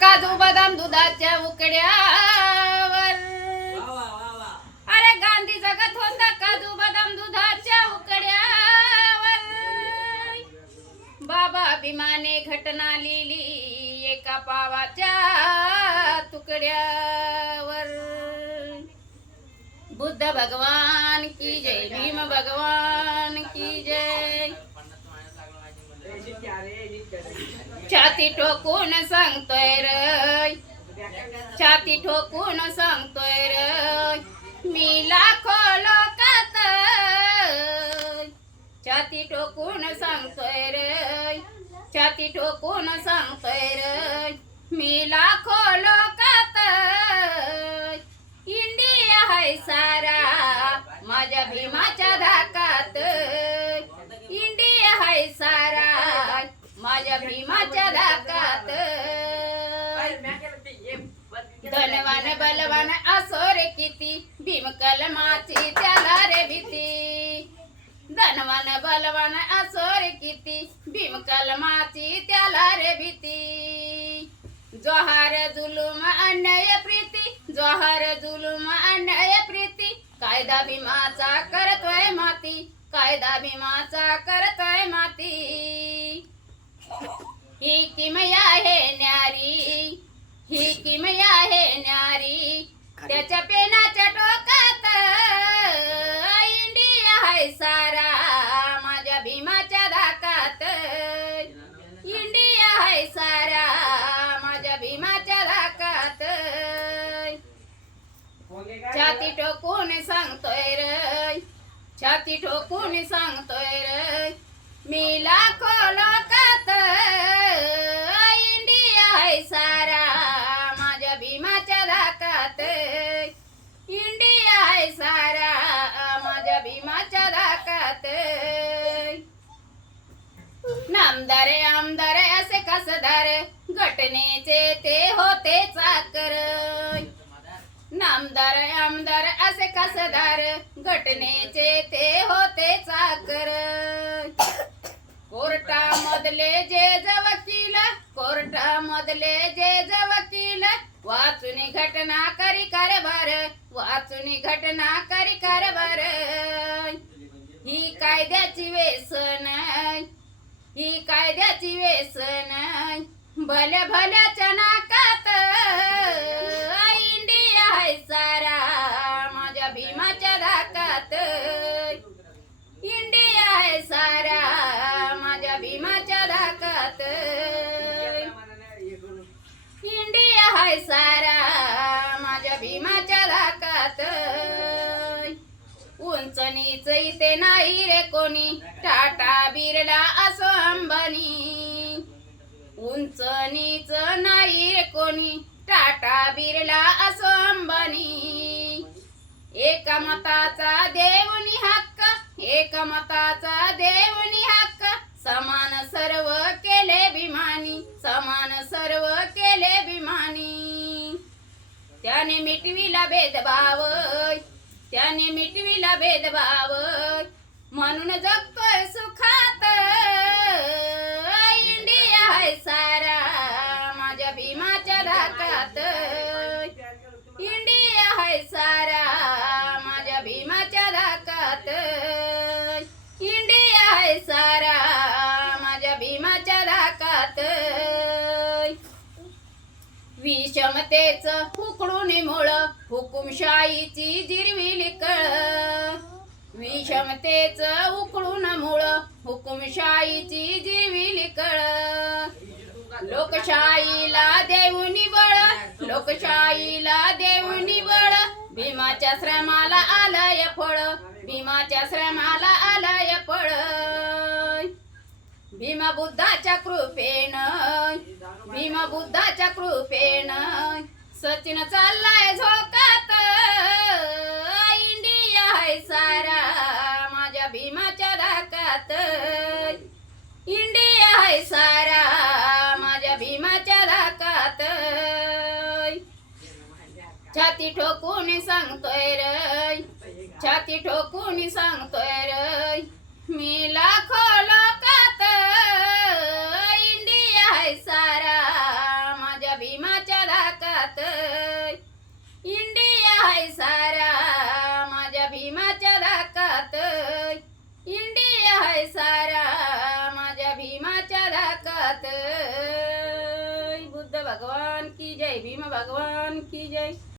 काजू बदाम दुधाच्या उकड्यावर. अरे गांधी जगत होता काजू बदाम दुधाच्या उकड्यावर. बाबा भीमाने घटना लिहिली एका पावाच्या तुकड्यावर. बुद्ध भगवान की जय भीम भगवान की जय. छाती ठोकून सांगतोय रे. छाती ठोकून सांगतोय रे. मी लाखो लोकात छाती ठोकून सांगतोय रे. छाती ठोकून सांगतोय रे. मी लाखो लोकात इंडिया हाय सारा. माझ्या भीमाच्या भीमाच्या धाकात. धनवान बलवान असो रे किती भीम कलमाची त्याला रे भीती. धनवान बलवान असो रे किती भीम कलमाची त्याला रे भीती. जोहार जुलुम अन्याय प्रीती. जोहार जुलुम अन्याय प्रीती. कायदा भीमाचा करतोय माती. कायदा भीमाचा करतोय माती. ही किमया आहे न्यारी. ही किमया आहे न्यारी. त्याच्या पेनाच्या टोकात इंडिया हाय सारा. माझ्या भीमाच्या धाकात इंडिया हाय सारा. माझ्या भीमाच्या धाकात. छाती ठोकून सांगतोय रे. छाती ठोकून सांगतोय रे. मी लाखो लोकात इंडिया हाय सारा माझ्या भीमाच्या धाकात. इंडिया हाय सारा माझ्या भीमाच्या धाकात. नामदारे आमदारे असे कसदार घटनेचे ते होते चाकर. नामदार आमदार असे कसदार घटनेचे ते होते चाकर कोर्टामधले जे ज वकील कोर्टामधले जे वकील वाचून घटना करी कारभार वाचून घटना करी कारभार ही कायद्याची वेसन ही कायद्याची वेसन भल्या भल्याच्या नाकात इंडिया आहे सारा माझ्या भीमाच्या धाकात धाकात इंडिया हाय सारा माझ्या भीमाच्या धाकात उंच नीच इथे नाही रे कोणी टाटा बिर्ला असो अंबानी। उंच नीच नाही रे कोणी टाटा बिर्ला असो अंबानी। एका मताचा देवनी हक्क एका मताचा देवनी हक्क। समान सर्व केले भीमानी समान सर्व केले भीमानी त्याने मिटविला भेदभाव त्याने मिटविला भेदभाव म्हणून जग विषमतेच हुकडून मुळ हुकुमशाहीची जिरविली कळ विषमतेच उकडून मुळ हुकुमशाहीची जिरविली कळ लोकशाहीला देऊनी बळ लोकशाहीला देऊनी बळ भीमाच्या श्रमाला आलाय फळ भीमाच्या श्रमाला आलाय फळ. भीमा बुद्धाच्या कृपेनं भीमा बुद्धा कृपेण सचिन चाललाय झोकात. इंडिया हाय सारा माझ्या भीमाच्या धाकात. इंडिया हाय सारा माझ्या भीमाच्या धाकात. छाती ठोकून सांगतोय र छाती ठोकून सांगतोय र. मी लाखो लाख जय भीम भगवान की जय